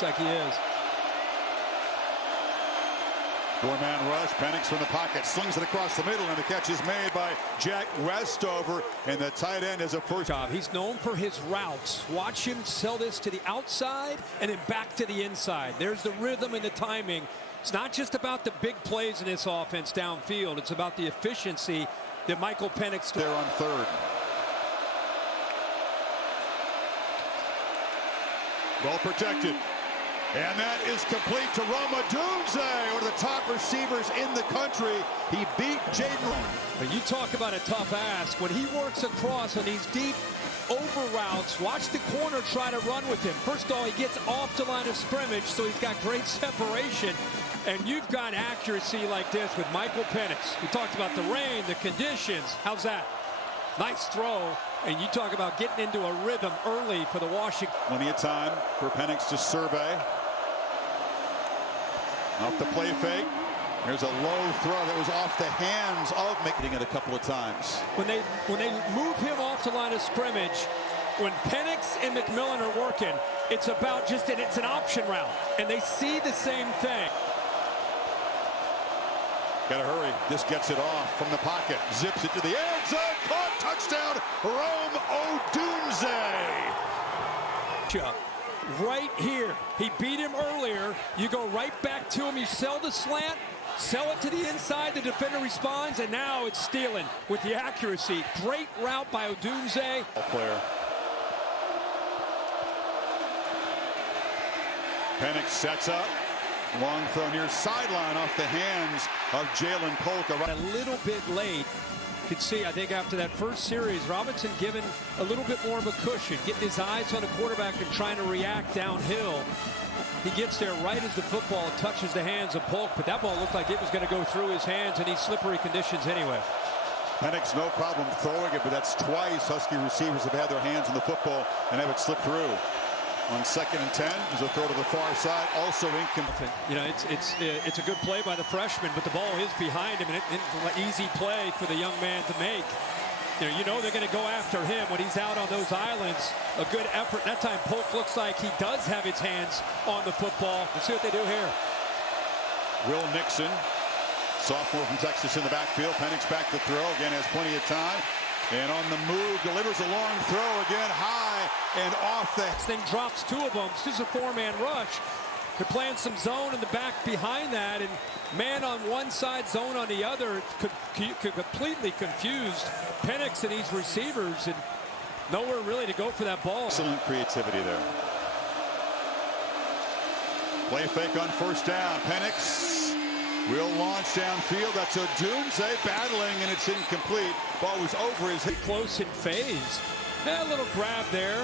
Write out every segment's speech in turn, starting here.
Looks like he is. Four-man rush. Penix from the pocket slings it across the middle, and the catch is made by Jack Westover, and the tight end is a first job. He's known for his routes. Watch him sell this to the outside and then back to the inside. There's the rhythm and the timing. It's not just about the big plays in this offense downfield. It's about the efficiency that Michael Penix there on third. Well protected. And that is complete to Roma Dunze, one of the top receivers in the country. He beat Jaden. But you talk about a tough ask. When he works across on these deep over routes, watch the corner try to run with him. First of all, he gets off the line of scrimmage, so he's got great separation. And you've got accuracy like this with Michael Penix. We talked about the rain, the conditions. How's that? Nice throw. And you talk about getting into a rhythm early for the Washington. Plenty of time for Penix to survey. Off the play fake. There's a low throw that was off the hands of making it a couple of times. When they move him off the line of scrimmage, when Penix and McMillan are working, it's about it's an option route, and they see the same thing. Gotta hurry. This gets it off from the pocket. Zips it to the end zone. Caught. Touchdown. Rome Odunze. Right here. He beat him earlier. You go right back to him. You sell the slant. Sell it to the inside. The defender responds. And now it's stealing with the accuracy. Great route by Odunze. Player. Penix sets up. Long throw near sideline off the hands of Jalen Polk. A little bit late. You could see, I think, after that first series, Robinson given a little bit more of a cushion, getting his eyes on the quarterback and trying to react downhill. He gets there right as the football touches the hands of Polk, but that ball looked like it was going to go through his hands in these slippery conditions anyway. Penix no problem throwing it, but that's twice Husky receivers have had their hands on the football and have it slip through. On 2nd and 10, there's a throw to the far side, also incomplete. You know, it's a good play by the freshman, but the ball is behind him, and it's an easy play for the young man to make. You know they're going to go after him when he's out on those islands. A good effort. That time Polk looks like he does have his hands on the football. Let's see what they do here. Will Nixon, sophomore from Texas in the backfield. Penix back to throw. Again, has plenty of time. And on the move, delivers a long throw again, high and off the. This thing drops two of them. This is a four-man rush. They're playing some zone in the back behind that, and man on one side, zone on the other. Could completely confused Penix and these receivers, and nowhere really to go for that ball. Excellent creativity there. Play fake on first down. Penix will launch downfield. That's Odunze battling, and it's incomplete. Ball was over his head. Close in phase. A little grab there.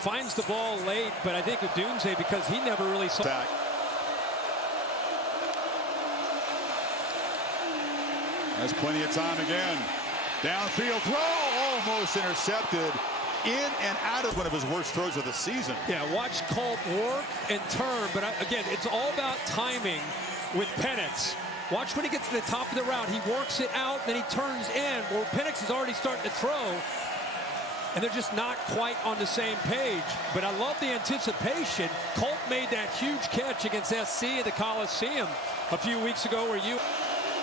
Finds the ball late, but I think Odunze, because he never really saw. Back. Has plenty of time again. Downfield throw, almost intercepted. In and out of one of his worst throws of the season. Yeah, watch Colt work and turn, but again, it's all about timing with Penix. Watch when he gets to the top of the route. He works it out, then he turns in. Well, Penix is already starting to throw, and they're just not quite on the same page. But I love the anticipation. Colt made that huge catch against SC at the Coliseum a few weeks ago where you...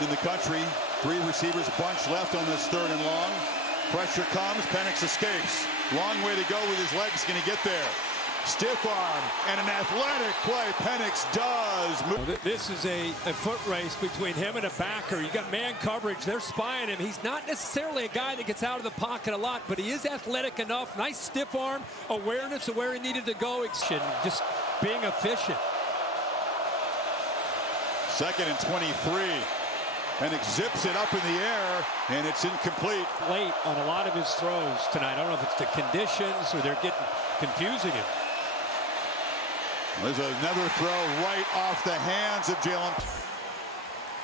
In the country, 3 receivers, bunch left on this 3rd and long. Pressure comes, Penix escapes. Long way to go with his legs. Can he get there? Stiff arm and an athletic play. Penix does move. This is a foot race between him and a backer. You got man coverage. They're spying him. He's not necessarily a guy that gets out of the pocket a lot, but he is athletic enough. Nice stiff arm, awareness of where he needed to go. Just being efficient. 2nd and 23. Penix zips it up in the air, and it's incomplete. Late on a lot of his throws tonight. I don't know if it's the conditions or they're confusing him. There's another throw right off the hands of Jalen.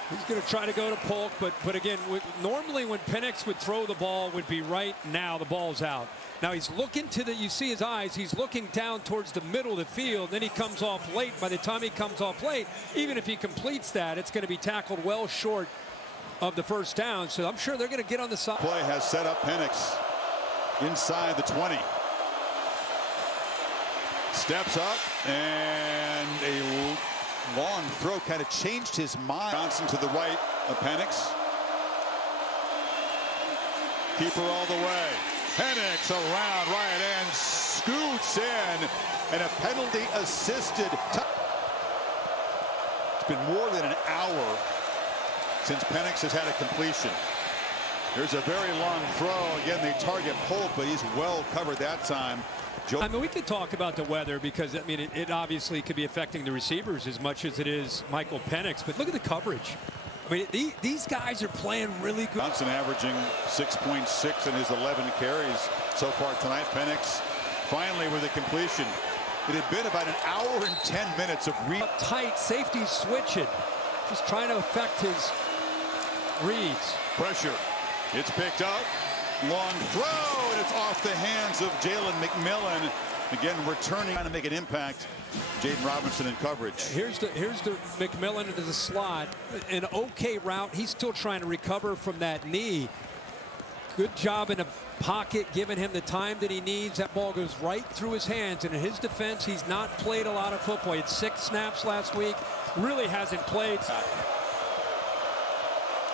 He's going to try to go to Polk, but again, normally when Penix would throw the ball would be right now, the ball's out. Now he's looking to you see his eyes, he's looking down towards the middle of the field, then he comes off late. By the time he comes off late, even if he completes that, it's going to be tackled well short of the first down. So I'm sure they're going to get on the side. Play has set up Penix inside the 20. Steps up, and a long throw kind of changed his mind. Johnson to the right of Penix. Keeper all the way. Penix around right end, scoots in, and a penalty-assisted touch. It's been more than an hour since Penix has had a completion. There's a very long throw. Again, they target Holt, but he's well covered that time. I mean, we could talk about the weather because, I mean, it obviously could be affecting the receivers as much as it is Michael Penix. But look at the coverage. I mean, these guys are playing really good. Johnson averaging 6.6 in his 11 carries so far tonight. Penix finally with a completion. It had been about an hour and 10 minutes of tight safety switching, just trying to affect his reads. Pressure. It's picked up. Long throw, and it's off the hands of Jalen McMillan. Again, returning, trying to make an impact. Jaden Robinson in coverage. Here's the McMillan into the slot. An okay route. He's still trying to recover from that knee. Good job in the pocket, giving him the time that he needs. That ball goes right through his hands. And in his defense, he's not played a lot of football. He had 6 snaps last week. Really hasn't played.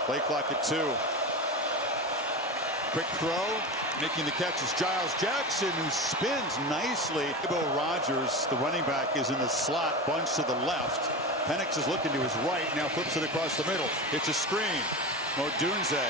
Play clock at 2. Quick throw, making the catch is Giles Jackson, who spins nicely. Bo Rogers, the running back, is in the slot, bunched to the left. Penix is looking to his right, now flips it across the middle. It's a screen. Odunze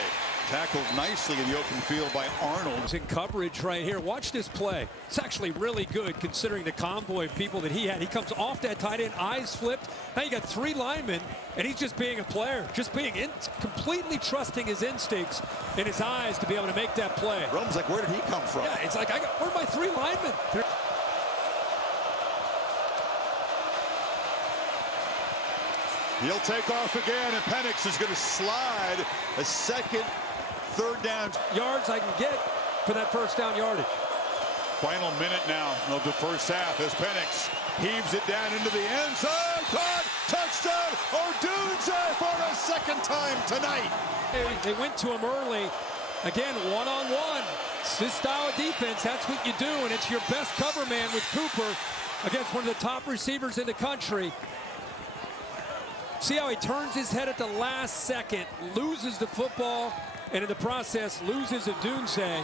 tackled nicely in the open field by Arnold. He's in coverage right here. Watch this play. It's actually really good considering the convoy of people that he had. He comes off that tight end, eyes flipped. Now you got 3 linemen, and he's just being a player, just being completely trusting his instincts and his eyes to be able to make that play. Rome's like, where did he come from? Yeah, it's like, where are my 3 linemen? He'll take off again, and Penix is going to slide a second, 3rd down. Yards I can get for that 1st down yardage. Final minute now of the first half as Penix heaves it down into the end zone. Caught! Touchdown! Odunze for a 2nd time tonight. They went to him early. Again, one-on-one. This style of defense, that's what you do, and it's your best cover man with Cooper against one of the top receivers in the country. See how he turns his head at the last second, loses the football, and in the process loses Odunze.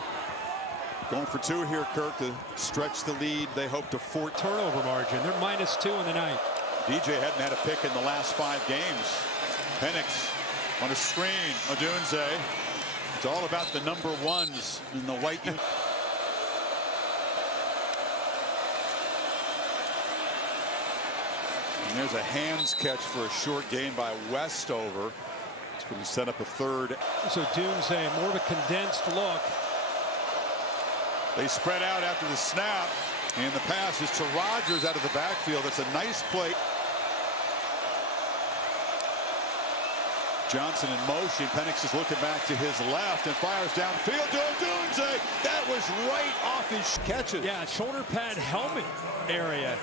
Going for 2 here, Kirk, to stretch the lead. They hope to 4 turnover margin. They're -2 in the night. DJ hadn't had a pick in the last 5 games. Penix on a screen. Odunze. It's all about the number 1s in the white. And there's a hands catch for a short gain by Westover. It's going to set up a 3rd. So Odunze, more of a condensed look. They spread out after the snap, and the pass is to Rogers out of the backfield. It's a nice play. Johnson in motion. Penix is looking back to his left and fires downfield to Odunze. That was right off his catches. Yeah, shoulder pad helmet area.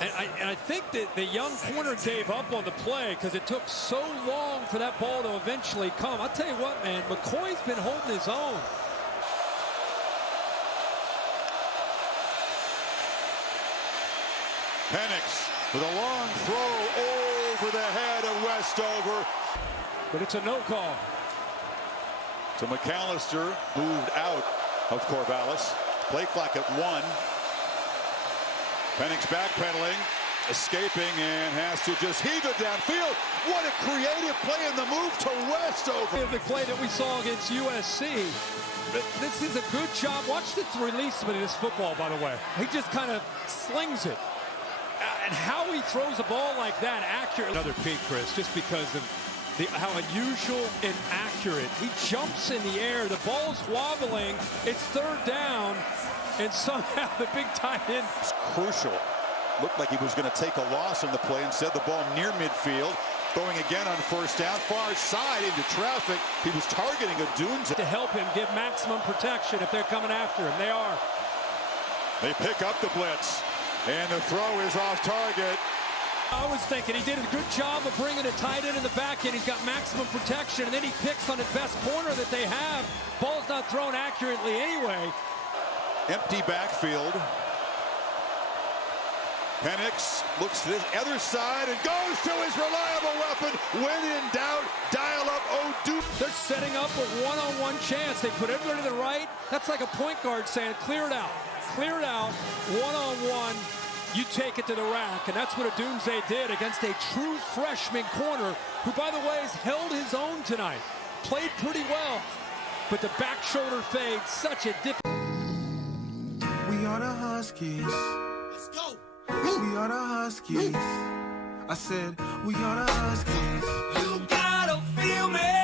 And I think that the young corner gave up on the play because it took so long for that ball to eventually come. I'll tell you what, man, McCoy's been holding his own. Penix with a long throw over the head of Westover. But it's a no call. So McAllister moved out of Corvallis. Play clock at 1. Penix backpedaling, escaping, and has to just heave it downfield. What a creative play in the move to Westover. The play that we saw against USC. This is a good job. Watch the release of this football, by the way. He just kind of slings it. And how he throws a ball like that accurate. Another peak, Chris, just because of how unusual and accurate. He jumps in the air. The ball's wobbling. It's 3rd down. And somehow the big tight end. It's crucial. Looked like he was going to take a loss on the play. Instead, the ball near midfield. Throwing again on 1st down. Far side into traffic. He was targeting Odunze. To help him give maximum protection if they're coming after him. They are. They pick up the blitz. And the throw is off target. I was thinking he did a good job of bringing a tight end in the back end. He's got maximum protection. And then he picks on the best corner that they have. Ball's not thrown accurately anyway. Empty backfield. Penix looks to the other side and goes to his reliable weapon. When in doubt, dial up O'Du. They're setting up a one-on-one chance. They put everybody to the right. That's like a point guard saying, clear it out. Clear it out. One-on-one. You take it to the rack. And that's what Odunze did against a true freshman corner who, by the way, has held his own tonight. Played pretty well. But the back shoulder fade, such a different. We are the Huskies. Let's go. We are the Huskies. I said, we are the Huskies. You gotta feel me.